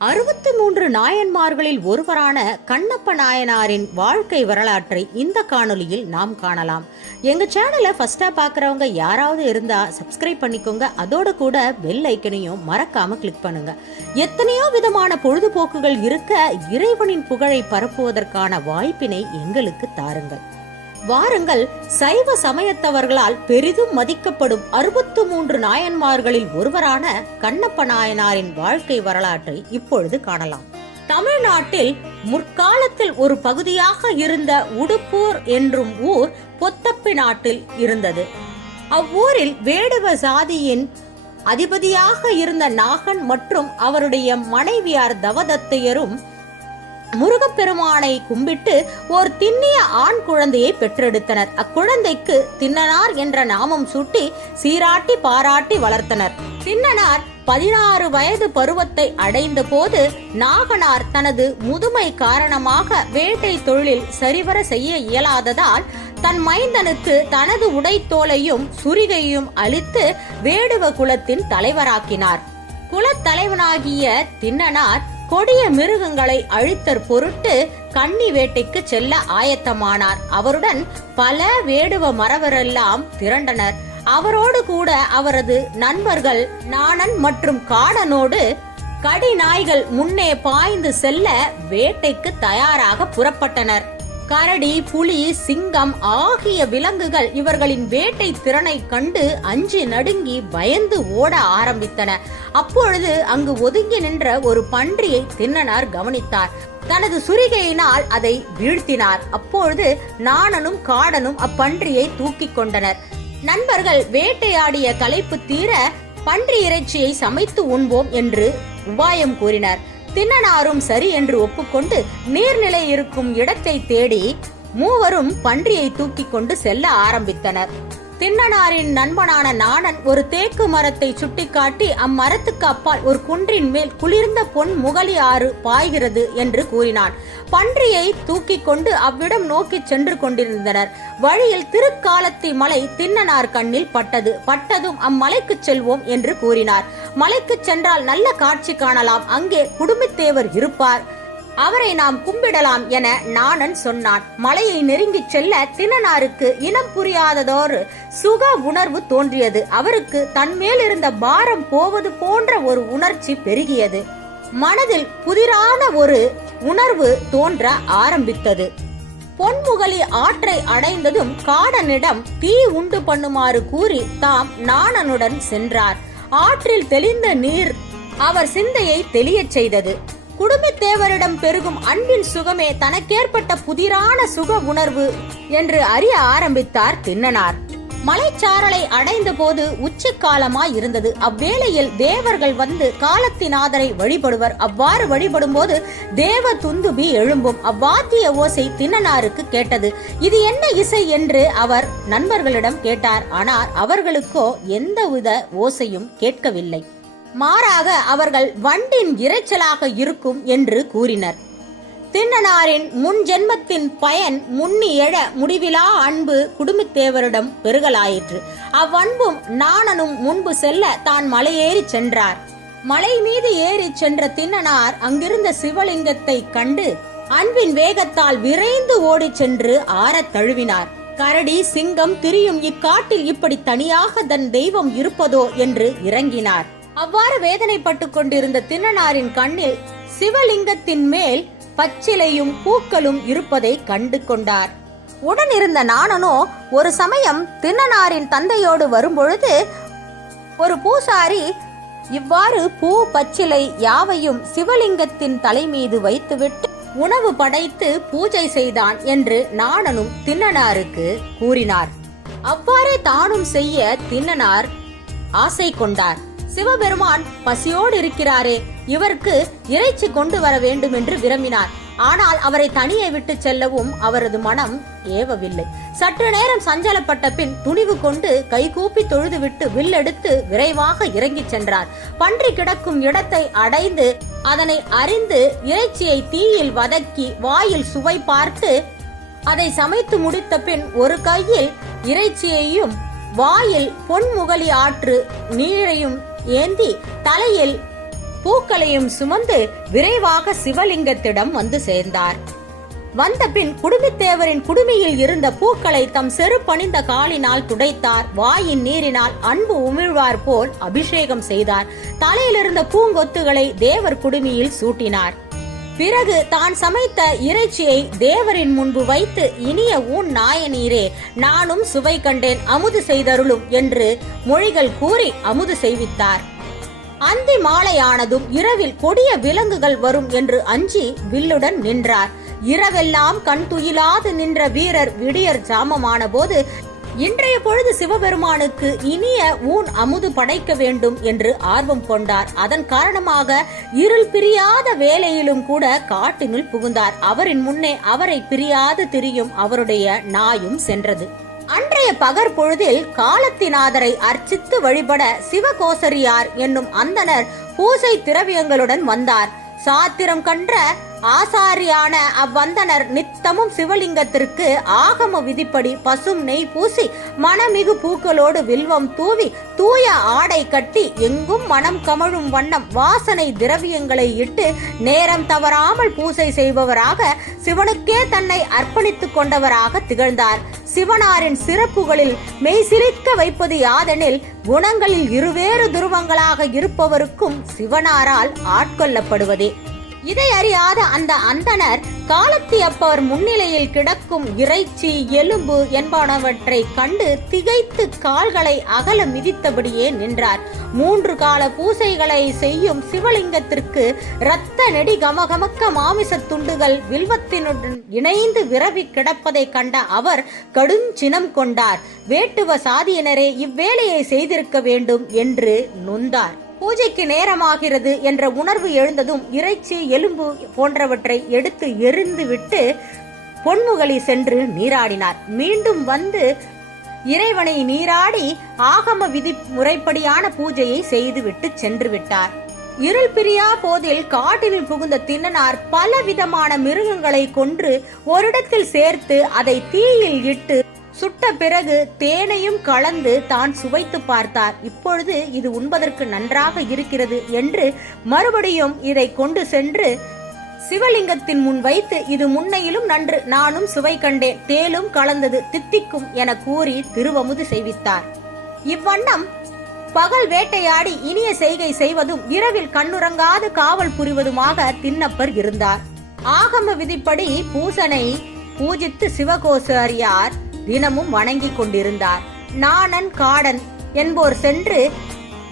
63 நாயன்மார்களில் ஒருவரான கண்ணப்ப நாயனாரின் வாழ்க்கை வரலாற்றை இந்த காணொலியில் நாம் காணலாம். எங்க சேனலை ஃபர்ஸ்டா பாக்குறவங்க யாராவது இருந்தா சப்ஸ்கிரைப் பண்ணிக்கோங்க. அதோட கூட பெல் ஐக்கனையும் மறக்காம கிளிக் பண்ணுங்க. எத்தனையோ விதமான பொழுதுபோக்குகள் இருக்க இறைவனின் புகழை பரப்புவதற்கான வாய்ப்பினை எங்களுக்கு தாருங்கள். வாருங்கள், சைவ சமயத்தவர்களால் பெரிதும் மதிக்கப்படும் 63 நாயன்மார்களில் ஒருவரான கண்ணப்ப நாயனாரின் வாழ்க்கை வரலாற்றை இப்பொழுது காணலாம். தமிழ்நாட்டில் முற்காலத்தில் ஒரு பகுதியாக இருந்த உடுப்பூர் என்றும் ஊர் பொத்தப்பி நாட்டில் இருந்தது. அவ்வூரில் வேடுவ சாதியின் அதிபதியாக இருந்த நாகன் மற்றும் அவருடைய மனைவியார் தவதத்தையரும் முருகப்பெருமானை கும்பிட்டு ஒரு திண்ணிய ஆண் குழந்தையை பெற்றெடுத்தனர். அக்குழந்தைக்கு தின்னனார் என்ற நாமம் சூட்டி சீராட்டி பாராட்டி வளர்த்தனர். தின்னனார் 16 வயது பருவத்தை அடைந்த போது நாகனார் தனது முதுமை காரணமாக வேட்டை தொழிலில் சரிவர செய்ய இயலாததால் தன் மைந்தனுக்கு தனது உடைத்தோலையும் சுரிகையும் அளித்து வேடுவ குலத்தின் தலைவராக்கினார். குலத்தலைவனாகிய தின்னனார் கொடிய மிருகங்களை அழித்தற் பொருட்டு கன்னி வேட்டைக்கு செல்ல ஆயத்தமானார். அவருடன் பல வேடுவ மறவரெல்லாம் திரண்டனர். அவரோடு கூட அவரது நண்பர்கள் நாணன் மற்றும் காடனோடு கடி நாய்கள் முன்னே பாய்ந்து செல்ல வேட்டைக்கு தயாராக புறப்பட்டனர். கரடி, புலி, சிங்கம் ஆகிய விலங்குகள் இவர்களின் வேட்டை திறனை கண்டு அஞ்சி நடுங்கி பயந்து ஓட ஆரம்பித்தன. அப்பொழுது அங்கு ஒதுங்கி நின்ற ஒரு பன்றியை தின்னனார் கவனித்தார். தனது சுரிகையினால் அதை வீழ்த்தினார். அப்பொழுது நாணனும் காடனும் அப்பன்றியை தூக்கி கொண்டனர். நண்பர்கள் வேட்டையாடிய களைப்பு தீர பன்றி இறைச்சியை சமைத்து உண்போம் என்று உபாயம் கூறினர். தின்னனாரும் சரி என்று ஒப்புக்கொண்டு நீர்நிலை இருக்கும் இடத்தை தேடி மூவரும் பன்றியை தூக்கி கொண்டு செல்ல ஆரம்பித்தனர். தின்னனாரின் நண்பனான நாணன் ஒரு தேக்கு மரத்தை சுட்டிக்காட்டி அம்மரத்துக்கு அப்பால் ஒரு குன்றின் மேல் குளிர்ந்த பொன் முகலி ஆறு பாய்கிறது என்று கூறினான். பன்றியை தூக்கி கொண்டு அவ்விடம் நோக்கி சென்று கொண்டிருந்தனர். வழியில் திருக்காலத்தி மலை தின்னனார் கண்ணில் பட்டதும் அம்மலைக்கு செல்வோம் என்று கூறினார். மலைக்கு சென்றால் நல்ல காட்சி காணலாம், அங்கே குடுமித்தேவர் இருப்பார், அவரை நாம் கும்பிடலாம் என நாணன் சொன்னான். மலையை நெருங்கி செல்ல தின்னனாருக்கு இனம் புரியாததோர் சுக உணர்வு தோன்றியது. அவருக்கு தன்மேல் இருந்த பாரம் போவது போன்ற ஒரு உணர்ச்சி பெருகியது. மனதில் புதிரான ஒரு உணர்வு தோன்ற ஆரம்பித்தது. பொன்முகலி ஆற்றை அடைந்ததும் காடனிடம் தீ உண்டு பண்ணுமாறு கூறி தாம் நாணனுடன் சென்றார். ஆற்றில் தெளிந்த நீர் அவர் சிந்தையை தெளியச் செய்தது. குடும்பத்தேவரிடம் பெருகும் அன்பின் சுகமே தனக்கேற்பட்ட புதிரான சுக உணர்வு என்று அறிய ஆரம்பித்தார் தின்னனார். மலைச்சாரலை அடைந்த போது உச்சிக்காலமாய் இருந்தது. அவ்வேளையில் தேவர்கள் வந்து காலத்திநாதரை வழிபடுவர். அவ்வாறு வழிபடும் போது தேவ துந்துபி எழும்பும். அவ்வாத்திய ஓசை தின்னனாருக்கு கேட்டது. இது என்ன இசை என்று அவர் நண்பர்களிடம் கேட்டார். ஆனால் அவர்களுக்கோ எந்தவித ஓசையும் கேட்கவில்லை. மாறாக அவர்கள் வண்டின் இரைச்சலாக இருக்கும் என்று கூறினர். தின்னனாரின் முன் ஜென்மத்தின் பயன் முன்னி எழ முடிவிலா அன்பு குடும்பத்தேவரிடம் பெருகலாயிற்று. அவ்வன்பும் நாணனும் முன்பு செல்ல தான் மலையேறி சென்றார். மலை மீது ஏறி சென்ற தின்னனார் அங்கிருந்த சிவலிங்கத்தை கண்டு அன்பின் வேகத்தால் விரைந்து ஓடி சென்று ஆறத் தழுவினார். கரடி, சிங்கம் திரியும் இக்காட்டில் இப்படி தனியாக தன் தெய்வம் இருப்பதோ என்று இறங்கினார். அவ்வாறு வேதனைப்பட்டு கொண்டிருந்த தின்னனாரின் கண்ணில் சிவலிங்கத்தின் மேல் பச்சிலையும் பூக்களும் இருப்பதை கண்டு கொண்டார். உடன் இருந்த நாணனோ ஒரு சமயம் தின்னனாரின் தந்தையோடு வரும்பொழுது ஒரு பூசாரி இவ்வாறு பூ பச்சிலை யாவையும் சிவலிங்கத்தின் தலை மீது வைத்துவிட்டு உணவு படைத்து பூஜை செய்தான் என்று நாணனும் தின்னனாருக்கு கூறினார். அவ்வாறே தானும் செய்ய தின்னனார் ஆசை கொண்டார். சிவபெருமான் பசியோடு இருக்கிறாரே, இவருக்கு இறைச்சி கொண்டு வர வேண்டும் என்று விரும்பினார். ஆனால் அவரை தனியே விட்டு செல்லவும் அவரது மனம் ஏவவில்லை. சற்று நேரம் சஞ்சலப்பட்ட பின் துணிவு கொண்டு கைகூப்பி தொழுதுவிட்டு வில்லெடுத்து விரைவாக இறங்கி சென்றார். பன்றி கிடக்கும் இடத்தை அடைந்து அதனை அறிந்து இறைச்சியை தீயில் வதக்கி வாயில் சுவை பார்த்து அதை சமைத்து முடித்த பின் ஒரு கையில் இறைச்சியையும் வாயில் பொன்முகலி ஆற்று நீரையும் ஏந்தி தலையில் பூக்களையும் சுமந்து விரைவாக சிவலிங்கத்திடம் வந்து சேர்ந்தார். வந்த பின் குடுமித்தேவரின் குடுமியில் இருந்த பூக்களை தம் செருப்பணிந்த காலினால் துடைத்தார். வாயின் நீரினால் அன்பு உமிழ்வார் போல் அபிஷேகம் செய்தார். தலையிலிருந்த பூங்கொத்துகளை தேவர் குடுமியில் சூட்டினார். பிறகு தான் சமைத்த இறைச்சியை தேவரின் முன்பு வைத்து, இனிய ஊன் நாயனீரே, நானும் சுவை கண்டேன், அமுது செய்தருளும் என்று மொழிகள் கூறி அமுது செய்வித்தார். அந்தி மாலையானதும் இரவில் கொடிய விலங்குகள் வரும் என்று அஞ்சி வில்லுடன் நின்றார். இரவெல்லாம் கண் துயிலாது நின்ற வீரர் விடியற் ஜாமமான போது, இன்றைய பொழுது சிவபெருமானுக்கு இனிய ஊன் அமுது படைக்க வேண்டும் என்று ஆர்வம் கொண்டார். அதன் காரணமாக இருள் பிரியாத வேளையிலும் கூட காட்டினுள் புகுந்தார். அவரின் முன்னே அவரை பிரியாது திரியும் அவருடைய நாயும் சென்றது. அன்றைய பகற் பொழுதில் காலத்திநாதரை அர்ச்சித்து வழிபட சிவகோசரியார் என்னும் அந்தனர் பூசை திரவியங்களுடன் வந்தார். சாத்திரம் கன்ற ஆசாரியான அவ்வந்தனர் நித்தமும் சிவலிங்கத்திற்கு ஆகம விதிப்படி பசும் நெய் பூசி மனமிகு பூக்களோடு வில்வம் தூவி தூய ஆடை கட்டி எங்கும் மனம் கமழும் வண்ணம் வாசனை திரவியங்களை இட்டு நேரம் தவறாமல் பூசை செய்பவராக சிவனுக்கே தன்னை அர்ப்பணித்துக் கொண்டவராக திகழ்ந்தார். சிவனாரின் சிறப்புகளில் மெய்சிலிக்க வைப்பது யாதெனில், குணங்களில் இருவேறு துருவங்களாக இருப்பவருக்கும் சிவனாரால் ஆட்கொள்ளப்படுவதே. இதை அறியாத அந்த அந்தனர் காலத்தியப்பர் முன்னிலையில் கிடக்கும் இறைச்சி, எலும்பு என்பனவற்றை கண்டு திகைத்து கால்களை அகல மிதித்தபடியே நின்றார். 3 கால பூசைகளை செய்யும் சிவலிங்கத்திற்கு இரத்த நெடி கமகமக்க மாமிச துண்டுகள் வில்வத்தினுடன் இணைந்து விரவி கிடப்பதை கண்ட அவர் கடுஞ்சினம் கொண்டார். வேட்டுவ சாதியினரே இவ்வேளையை செய்திருக்க வேண்டும் என்று நொந்தார். பூஜைக்கு நேரமாகிறது என்ற உணர்வு எழுந்ததும் இறைச்சி, எலும்பு போன்றவற்றை எடுத்து எரிந்து விட்டு பொன்முகலி சென்று நீராடினார். மீண்டும் வந்து இறைவனை நீராடி ஆகம விதி முறைப்படியான பூஜையை செய்துவிட்டு சென்று விட்டார். இருள் பிரியா போதில் காட்டில் புகுந்த திண்ணனார் பல விதமான மிருகங்களை கொன்று ஓரிடத்தில் சேர்த்து அதை தீயில் இட்டு சுட்ட பிறகு தேனையும் கலந்து தான் சுவைத்து பார்த்தார். இப்பொழுது இது உண்பதற்கு நன்றாக இருக்கிறது என்று மறுபடியும் இதை கொண்டு சென்று சிவலிங்கத்தின் முன் வைத்து, இது முன்னையிலும் நன்று, நானும் சுவை கண்டேன், தேலும் கலந்தது, தித்திக்கும் என கூறி திருவமுது செய்வித்தார். இவ்வண்ணம் பகல் வேட்டையாடி இனிய செய்கை செய்வதும் இரவில் கண்ணுறங்காது காவல் புரிவதுமாக திண்ணப்பர் இருந்தார். ஆகம விதிப்படி பூசனை பூஜித்து சிவகோசாரியார் தினமும் வணங்கி கொண்டிருந்தார். நாணன், காடன் என்போர் சென்று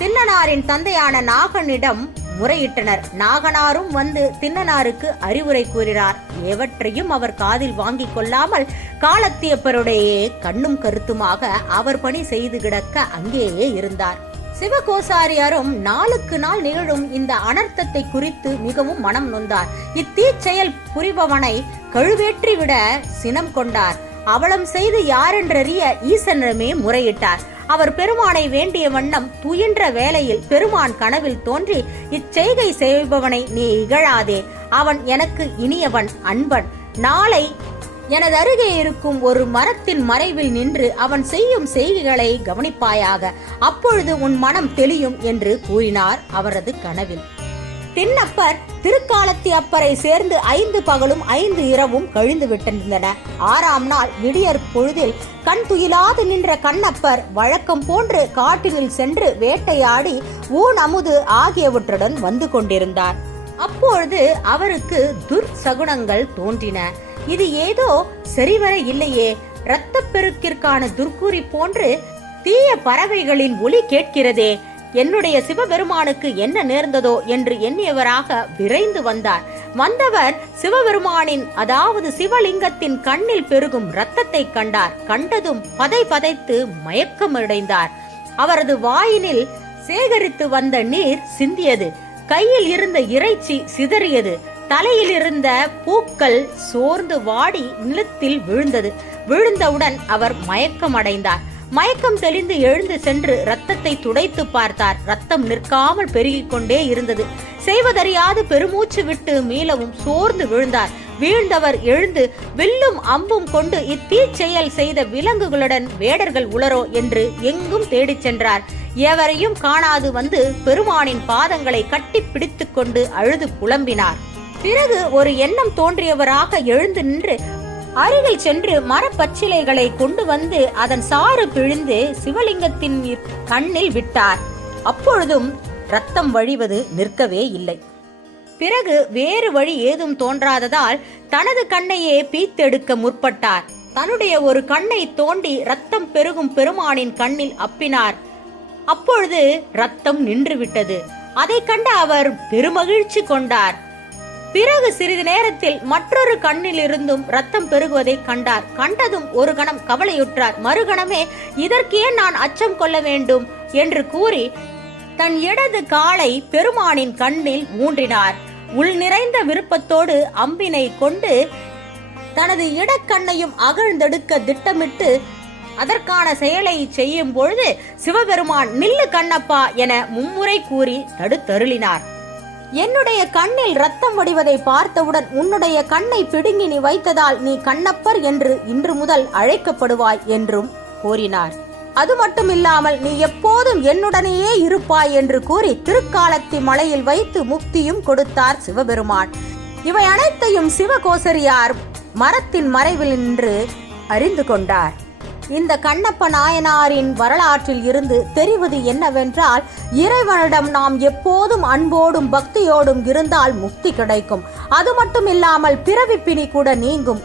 திண்ணனாரின் தந்தையான நாகனிடம் முறையிட்டனர். நாகனாரும் வந்து திண்ணனாருக்கு அறிவுரை கூறினார். எவற்றையும் அவர் காதில் வாங்கிக் கொள்ளாமல் காலத்தியப்பருடைய கண்ணும் கருத்துமாக அவர் பணி செய்து கிடக்க அங்கேயே இருந்தார். சிவகோசாரியாரும் நாளுக்கு நாள் நிகழும் இந்த அனர்த்தத்தை குறித்து மிகவும் மனம் நொந்தார். இத்தீச்செயல் புரிபவனை கழுவேற்றி விட சினம் கொண்டார். அவலம் செய்து யாரென்றறிய ஈசனமே முறையிட்டார். அவர் பெருமானை வேண்டிய வண்ணம் துயின்ற வேளையில் பெருமான் கனவில் தோன்றி, இச்செய்கை செய்பவனை நீ இகழாதே, அவன் எனக்கு இனியவன், அன்பன். நாளை எனது அருகே இருக்கும் ஒரு மரத்தின் மறைவில் நின்று அவன் செய்யும் செய்கைகளை கவனிப்பாயாக, அப்பொழுது உன் மனம் தெளியும் என்று கூறினார் அவரது கனவில். திண்ணப்பர் திருக்காலத்தி அப்பரை சேர்ந்து 5 பகலும் 5 இரவும் கழிந்து விட்டிருந்தன. 6ஆம் நாள் விடியற் பொழுதில் கண் துயிலாது நின்ற கண்ணப்பர் வழக்கம் போன்று காட்டினில் சென்று வேட்டையாடி ஊன் அமுது ஆகியவற்றுடன் வந்து கொண்டிருந்தார். அப்பொழுது அவருக்கு துர்சகுணங்கள் தோன்றின. இது ஏதோ சரிவர இல்லையே, இரத்தப்பெருக்கிற்கான துர்க்குறி போன்று தீய பறவைகளின் ஒலி கேட்கிறதே, என்னுடைய சிவபெருமானுக்கு என்ன நேர்ந்ததோ என்று எண்ணியவராக விரைந்து வந்தார். வந்தவர் சிவபெருமானின், அதாவது சிவலிங்கத்தின் கண்ணில் பெருகும் இரத்தத்தை கண்டார். கண்டதும் பதைத்து மயக்கமடைந்தார். அவரது வாயினில் சேகரித்து வந்த நீர் சிந்தியது. கையில் இருந்த இறைச்சி சிதறியது. தலையில் இருந்த பூக்கள் சோர்ந்து வாடி நிலத்தில் விழுந்தது. விழுந்தவுடன் அவர் மயக்கமடைந்தார். மயக்கம் தெளிந்து எழுந்து சென்று ரத்தத்தை துடைத்து பார்த்தார். ரத்தம் நிற்காமல் பெருகிக் கொண்டே இருந்தது. செய்வதறியாது பெருமூச்சு விட்டு மீளவும் சோர்ந்து விழுந்தார். வீழ்ந்தவர் எழுந்து வில்லும் அம்பும் கொண்டு இத்தீச்செயல் செய்த விலங்குகளுடன் வேடர்கள் உளரோ என்று எங்கும் தேடிச் சென்றார். எவரையும் காணாது வந்து பெருமானின் பாதங்களை கட்டி பிடித்து கொண்டு அழுது புலம்பினார். பிறகு ஒரு எண்ணம் தோன்றியவராக எழுந்து நின்று அருகில் சென்று மரப்பச்சிலைகளை கொண்டு வந்து அதன் சாறு பிழிந்து சிவலிங்கத்தின் கண்ணில் விட்டார். அப்பொழுதும் இரத்தம் வழிவது நிற்கவே இல்லை. பிறகு வேறு வழி ஏதும் தோன்றாததால் தனது கண்ணையே பீத்தெடுக்க முற்பட்டார். தன்னுடைய ஒரு கண்ணை தோண்டி இரத்தம் பெருகும் பெருமானின் கண்ணில் அப்பினார். அப்பொழுது இரத்தம் நின்றுவிட்டது. அதை கண்ட அவர் பெருமகிழ்ச்சி கொண்டார். பிறகு சிறிது நேரத்தில் மற்றொரு கண்ணில் இருந்தும் ரத்தம் பெருகுவதை கண்டார். கண்டதும் ஒரு கணம் கவலையுற்றார். மறுகணமே இதற்கே நான் அச்சம் கொள்ள வேண்டும் என்று கூறி தன் இடது காலை பெருமானின் கண்ணில் ஊன்றினார். உள் நிறைந்த விருப்பத்தோடு அம்பினை கொண்டு தனது இடக்கண்ணையும் அகழ்ந்தெடுக்க திட்டமிட்டு அதற்கான செயலை செய்யும் பொழுது சிவபெருமான் நில்லு கண்ணப்பா என மும்முறை கூறி தடுத்தருளினார். என்னுடைய கண்ணில் ரத்தம் வடிவதை பார்த்தவுடன் உன்னுடைய கண்ணை பிடுங்கி நீ வைத்ததால் நீ கண்ணப்பர் என்று இன்று முதல் அழைக்கப்படுவாய் என்றும் கூறினார். அது மட்டுமில்லாமல் நீ எப்போதும் என்னுடனேயே இருப்பாய் என்று கூறி திருக்காலத்தி மலையில் வைத்து முக்தியும் கொடுத்தார் சிவபெருமான். இவை அனைத்தையும் சிவகோசரியார் மரத்தின் மறைவில் நின்று அறிந்து கொண்டார். இந்த கண்ணப்ப நாயனாரின் வரலாற்றில் இருந்து தெரிவது என்னவென்றால், இறைவனிடம் நாம் எப்போதும் அன்போடும் பக்தியோடும் இருந்தால் முக்தி கிடைக்கும். அது மட்டும் இல்லாமல் பிறவி பிணி கூட நீங்கும்.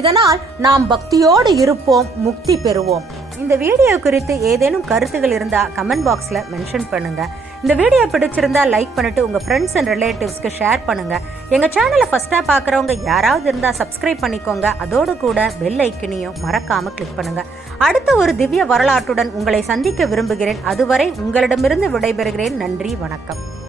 இதனால் நாம் பக்தியோடு இருப்போம், முக்தி பெறுவோம். இந்த வீடியோ குறித்து ஏதேனும் கருத்துகள் இருந்தா கமெண்ட் பாக்ஸ்ல மென்ஷன் பண்ணுங்க. இந்த வீடியோ பிடிச்சிருந்தா லைக் பண்ணிட்டு உங்க ஃப்ரெண்ட்ஸ் அண்ட் ரிலேட்டிவ்ஸ்க்கு ஷேர் பண்ணுங்க. எங்க சேனலை ஃபர்ஸ்டா பார்க்குறவங்க யாராவது இருந்தா சப்ஸ்கிரைப் பண்ணிக்கோங்க. அதோடு கூட பெல் ஐக்கனையும் மறக்காம கிளிக் பண்ணுங்க. அடுத்த ஒரு திவ்ய வரலாற்றுடன் உங்களை சந்திக்க விரும்புகிறேன். அதுவரை உங்களிடமிருந்து விடைபெறுகிறேன். நன்றி, வணக்கம்.